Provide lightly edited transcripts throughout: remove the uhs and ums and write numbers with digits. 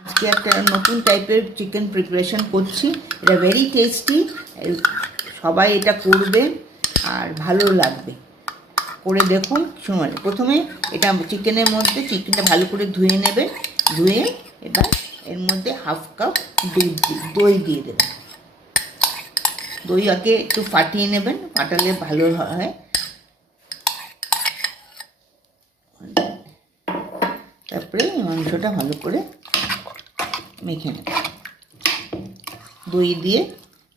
আজকে একটা নতুন টাইপের চিকেন প্রিপারেশন করছি। এটা ভেরি টেস্টি, সবাই এটা করবে আর ভালো লাগবে। করে দেখুন। সময় প্রথমে এটা চিকেনটা ভালো করে ধুয়ে নেবেন। ধুয়ে এবার এর মধ্যে হাফ কাপ দই দিয়ে দেবেন। দই আগে একটু ফাটিয়ে নেবেন, ফাটালে ভালো হয়। তারপরে মাংসটা ভালো করে মেখে নেবেন।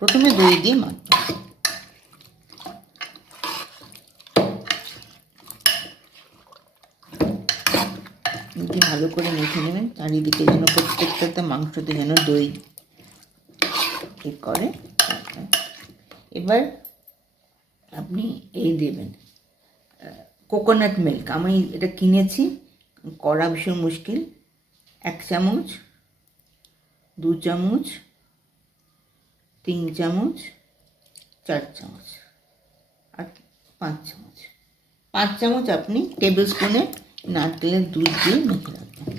প্রথমে দই দিয়ে মাখবেন। ভালো করে মেখে নেবেন, চারিদিকে যেন প্রত্যেকটাতে মাংসতে যেন দই ঠিক করে। এবার আপনি এই দেবেন কোকোনাট মিল্ক। আমি এটা কিনেছি, করা ভীষণ মুশকিল। 1 চামচ, 2 চামচ, 3 চামচ, 4 চামচ আর 5 চামচ। 5 চামচ আপনি টেবিল স্পুনে নারকেলের দুধ দিয়ে মেখে রাখবেন।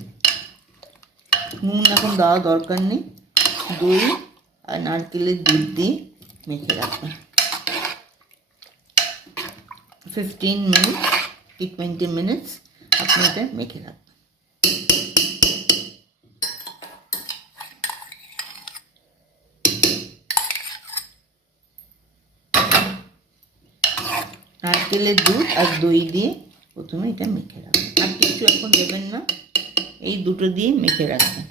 নুন এখন দেওয়া দরকার নেই, দই আর নারকেলের দুধ দিয়ে মেখে রাখবেন। 15 মিনিট কি 20 মিনিটস আপনি এটা মেখে রাখবেন। নারকেলের দুধ আর দই দিয়ে প্রথমে এটা মেখে রাখবেন। আর কিছু এখন দেবেন না, এই দুটো দিয়ে মেখে রাখবেন।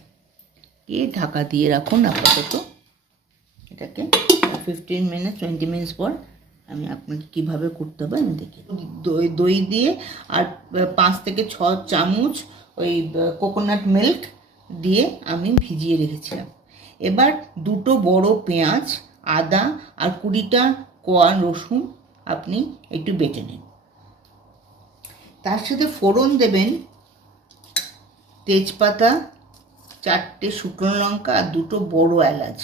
ঢাকা দিয়ে রাখুন আপাতত এটাকে। 15 মিনিট 20 মিনিটস পর আমি আপনাকে কীভাবে করতে হবে আমি দেখি। দই দিয়ে আর 5 থেকে 6 চামচ ওই কোকোনাট মিল্ক দিয়ে আমি ভিজিয়ে রেখেছিলাম। এবার 2টো বড় পেঁয়াজ, আদা আর 20টা কোয়া রসুন আপনি একটু বেটে নিন। তার সাথে ফোড়ন দেবেন তেজপাতা, 4টে শুকনো লঙ্কা আর 2টো বড় এলাচ।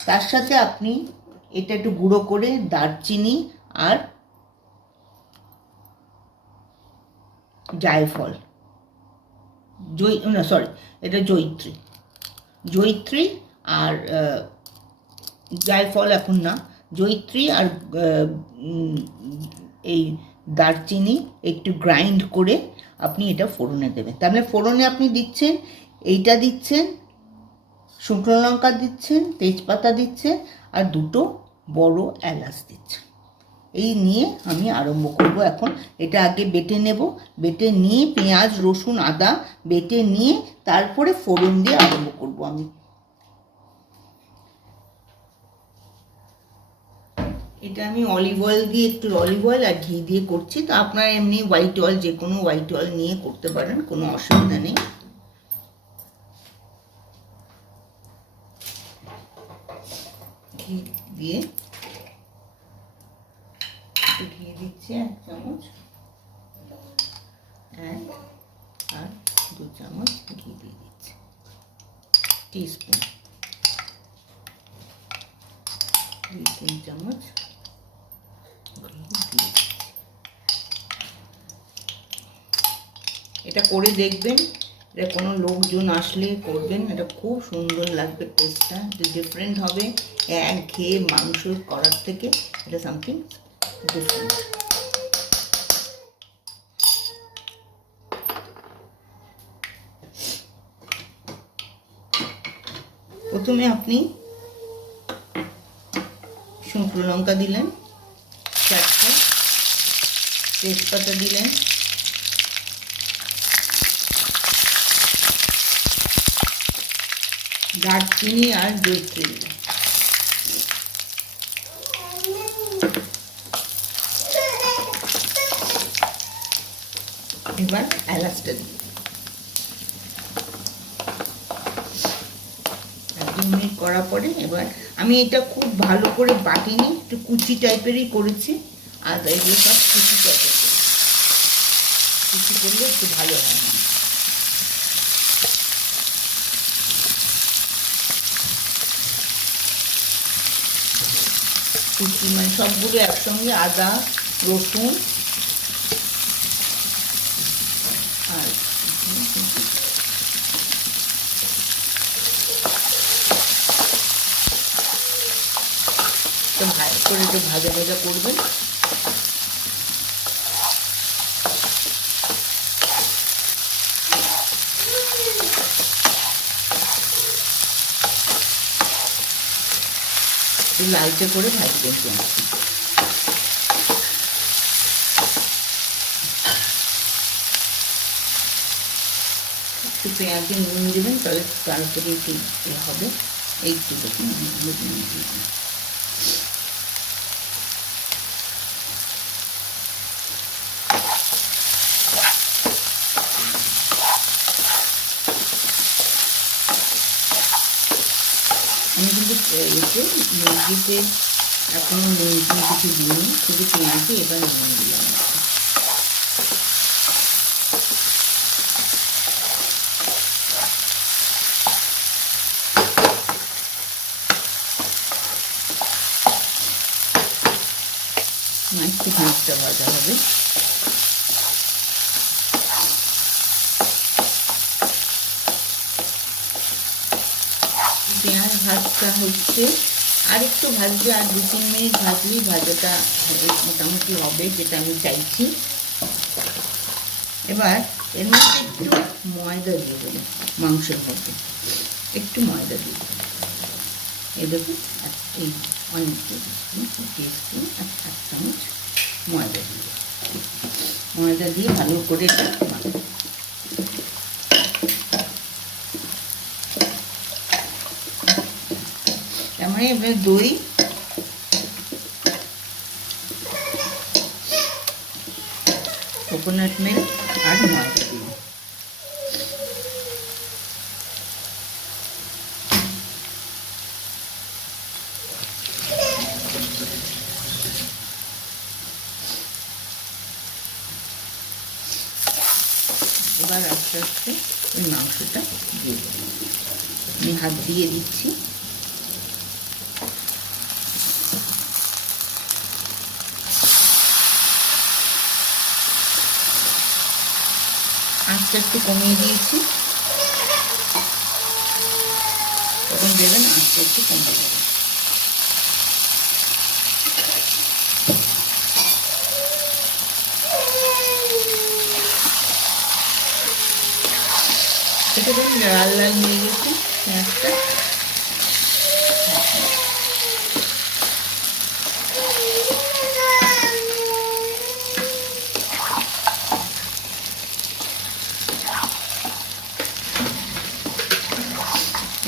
তার সাথে আপনি এটা একটু গুঁড়ো করে দারচিনি আর জায়ফল, এটা জয়িত্রী আর জায়ফল এখন না, জয়িত্রী আর এই দারচিনি একটু গ্রাইন্ড করে আপনি এটা ফোড়নে দেবেন। তার মানে ফোড়নে আপনি দিচ্ছেন, এইটা দিচ্ছেন, শুকনো লঙ্কা দিচ্ছেন, তেজপাতা দিচ্ছেন আর 2টো বড় এলাচ দিচ্ছেন। এই নিয়ে আমি আরম্ভ করব এখন। এটা আগে বেটে নেব, বেটে নিয়ে পেঁয়াজ রসুন আদা বেটে নিয়ে তারপরে ফোড়ন দিয়ে আরম্ভ করব আমি। এটা আমি অলিভ অয়েল দিয়ে, একটু অলিভ অয়েল আর ঘি দিয়ে করছি। তো আপনারা এমনি হোয়াইট অয়েল, যে কোনো হোয়াইট অয়েল নিয়ে করতে পারেন, কোনো অসুবিধা নেই। ঘি দিয়ে ঘি দিচ্ছি 1 চামচ, আর 2 চামচ ঘি দিয়ে দিচ্ছি, টিস্পুন, 2-3 চামচ ঘি দিয়ে। এটা করে দেখবেন, এটা কোনো লোকজন আসলে করবেন, এটা খুব সুন্দর লাগবে। টেস্টটা ডিফারেন্ট হবে একঘেয়ে মাংস করার থেকে। এটা সামথিং ডিফারেন্ট। প্রথমে আপনি শুকনো লঙ্কা দিলেন 4টে, তেজপাতা দিলেন, দারচিনি আর জয়িত্রী দিলেন। এবার এলাচটা দিন। 2 মিনিট করার পরে এবার আমি এটা খুব ভালো করে বাটিনি, একটু কুচি টাইপেরই করেছি। আর এগুলো সব কুচি টাইপের কুচি করলে একটু ভালো হয়। কুচি মানে সবগুলো একসঙ্গে, আদা রসুন আর হাই করে একটু ভাজা ভাজা করবেন। একটু লালচে করে ভাজবেন পেঁয়াজটা। একটু পেঁয়াজে নুন দেবেন, তাহলে তারপরে একটু হবে। একটু দেখুন আমি কিন্তু এতে মুরগিতে এখনো নুন কিছু দিইনি, শুধু পেঁয়াজে এবার নুন দিলাম। একটু ভাজটা ভাজা হবে। পেঁয়াজ ভাজটা হচ্ছে, আর একটু ভাজবে, আর 2-3 মিনিট ভাজলেই ভাজাটা মোটামুটি হবে, যেটা আমি চাইছি। এবার এর মধ্যে একটু ময়দা দিয়ে দেবো, মাংসের মধ্যে একটু ময়দা দিয়ে দেবো। এই দেখুন এই অনেক টিস্পুন 1 চামচ ময়দা দিয়ে, ময়দা দিয়ে ভালো করে এটা মাখবো। তার মানে এবার দই, কোকোনাট মিল্ক আর ময়দা দিই। এবার আস্তে আস্তে ওই মাংসটা দিয়ে দেবো। আমি হাত দিয়ে দিচ্ছি। আস্তে আস্তে কমিয়ে দিয়েছি, তখন দেবেন আস্তে আস্তে কমিয়ে দেবেন। এটা দেখুন লাল লাল হয়ে গেছে পেঁয়াজটা।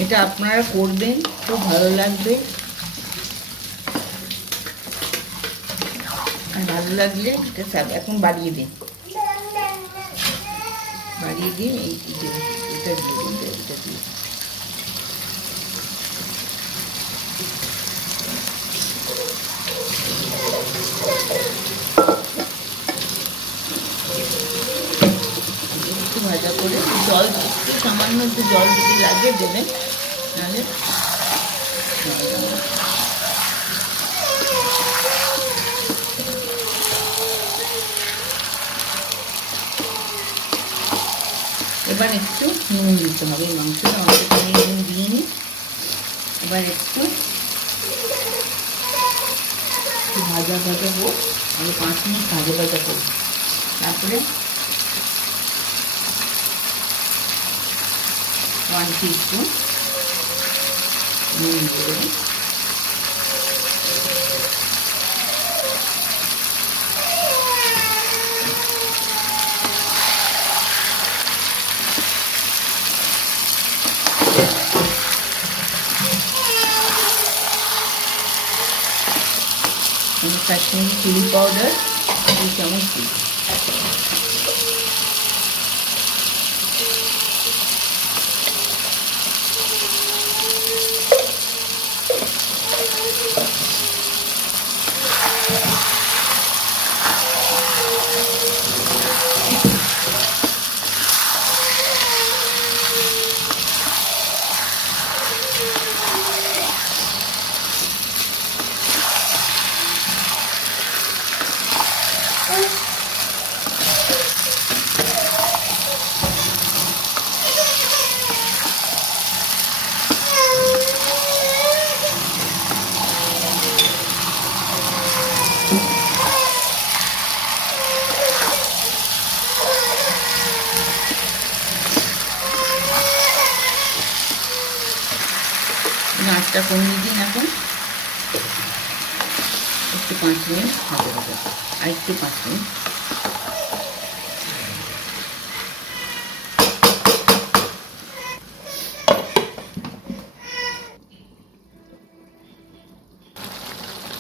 এটা আপনারা করবেন, খুব ভালো লাগবে। আর ভালো লাগলে এটা এখন বাড়িয়ে দিন, বাড়িয়ে দিয়ে এটা দিয়ে দিন, এটা দিয়ে একটু ভাজা করে জল, একটু সামান্য একটু জল যদি লাগে দেবেন, নাহলে এবার একটু নুন দিতে হবে। মাংসটা অনেক নুন দিইনি। এবার একটু ভাজা ভাজা হোক, আমি 5 মিনিট ভাজা ভাজা করব। তারপরে 1 টিস্পুন নুন দিয়ে দেবেন। কাশ্মীরি চিলি পাউডার 2 চামচ দিই। গ্যাসটা কমিয়ে দিন এখন, একটু 5 মিনিট হতে হবে, আর একটু 5 মিনিট।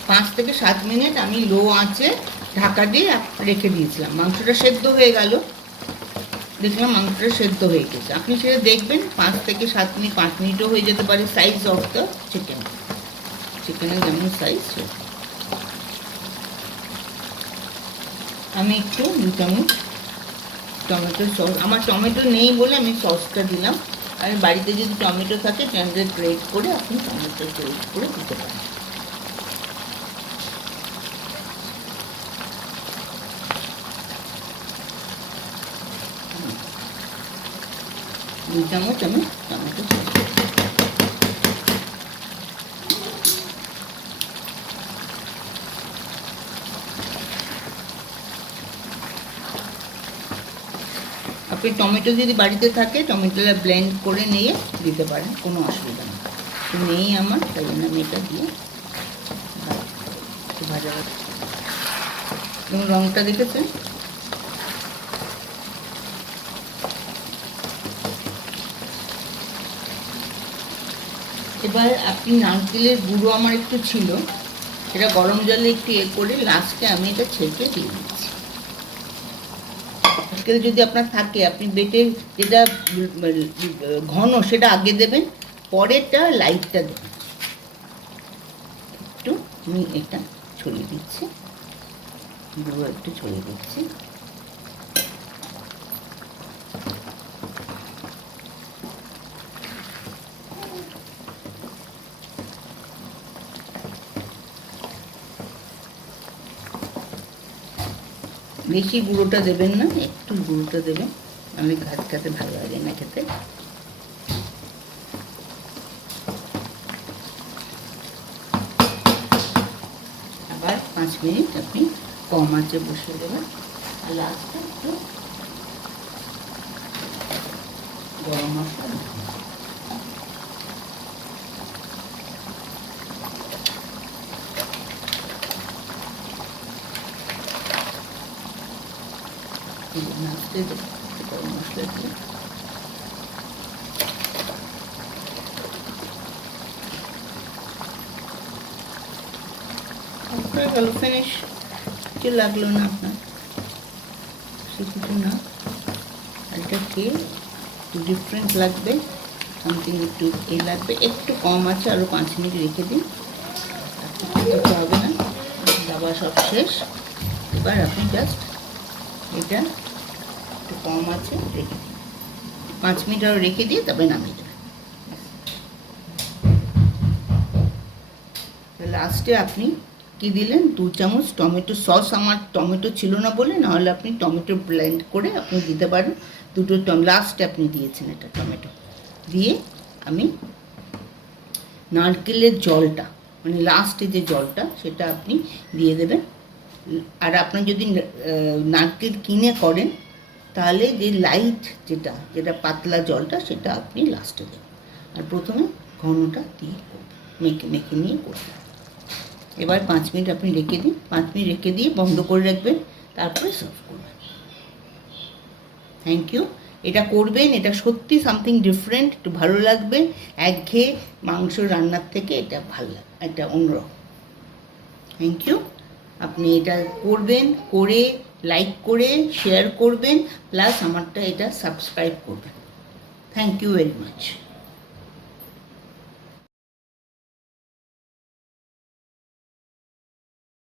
পাঁচ থেকে 7 মিনিট আমি লো আঁচে ঢাকা দিয়ে রেখে দিয়েছিলাম। মাংসটা সেদ্ধ হয়ে গেল, দেখলাম মাংসটা সেদ্ধ হয়ে গেছে। আপনি সেটা দেখবেন 5 থেকে 7 মিনিট, 5 মিনিটও হয়ে যেতে পারে, সাইজ অফ দ্য চিকেন, চিকেনের যেমন সাইজ। আমি একটু 2 চামচ টমেটো সস, আমার টমেটো নেই বলে আমি সসটা দিলাম। আর বাড়িতে যদি টমেটো থাকে টমেটো গ্রেট করে আপনি টমেটো গ্রেট করে দিতে পারেন। দুই চামচ আমি টমেটো সস, আপনি টমেটো যদি বাড়িতে থাকে টমেটোটা ব্লেন্ড করে নিয়ে দিতে পারেন, কোনো অসুবিধা নেই। নেই আমার, তাই জন্য আমি এটা দিয়ে একটু ভাজা ভাজা। এবং রঙটা দেখেছেন, এবার আপনি নারকেলের গুঁড়ো আমার একটু ছিল, এটা গরম জলে একটু করে লাস্টে আমি এটা ছেঁকে দিয়ে দিচ্ছি। নারকেল যদি আপনার থাকে আপনি বেটে যেটা ঘন সেটা আগে দেবেন, পরেরটা লাইটটা দেবেন। একটু আমি এটা ছড়িয়ে দিচ্ছি, গুঁড়ো একটু ছড়িয়ে দিচ্ছি। বেশি গুঁড়োটা দেবেন না, একটু গুঁড়োটা দেবেন, আমি ঘাট খেতে ভালো লাগে না খেতে। আবার 5 মিনিট আপনি কম আঁচে বসিয়ে দেবেন। আর লাস্টে একটু গরম মশলা, নাড়তে দেবেন গরম মশলা দিয়ে। হয়ে গেল, ফিনিশ। কিছু লাগলো না আপনার, কিছু না। এটা খেয়ে একটু ডিফারেন্ট লাগবে, সামথিং একটু লাগবে, একটু কম আছে, আরও 5 মিনিট রেখে দিন, দিতে হবে না। আবার সব শেষ। এবার আপনি জাস্ট এটা একটু কম আছে রেখে দিন, 5 মিনিট আরও রেখে দিয়ে তবে নামিয়ে দেবেন। লাস্টে আপনি কি দিলেন, 2 চামচ টমেটো সস। আমার টমেটো ছিল না বলে, নাহলে আপনি টমেটো ব্লেন্ড করে আপনি দিতে পারেন। দুটো লাস্টে আপনি দিয়েছেন এটা টমেটো দিয়ে। আমি নারকেলের জলটা, মানে লাস্টে যে জলটা সেটা আপনি দিয়ে দেবেন। আর আপনি যদি নারকেল কিনে করেন তাহলে যে লাইট যেটা পাতলা জলটা সেটা আপনি লাস্টে দেবেন, আর প্রথমে ঘনটা দিয়ে মেখে নিয়ে করবেন। এবার 5 মিনিট আপনি রেখে দিন, 5 মিনিট রেখে দিয়ে বন্ধ করে রাখবেন, তারপরে সার্ভ করবেন। Thank you. এটা করবেন, এটা সত্যি সামথিং ডিফারেন্ট, একটু ভালো লাগবে। একঘেয়ে মাংস রান্নার থেকে এটা ভালো লাগবে, এটা অন্যরকম। Thank you. আপনি এটা করবেন, করে লাইক করে শেয়ার করবেন, প্লাস আমারটা এটা সাবস্ক্রাইব করবেন। Thank you very much.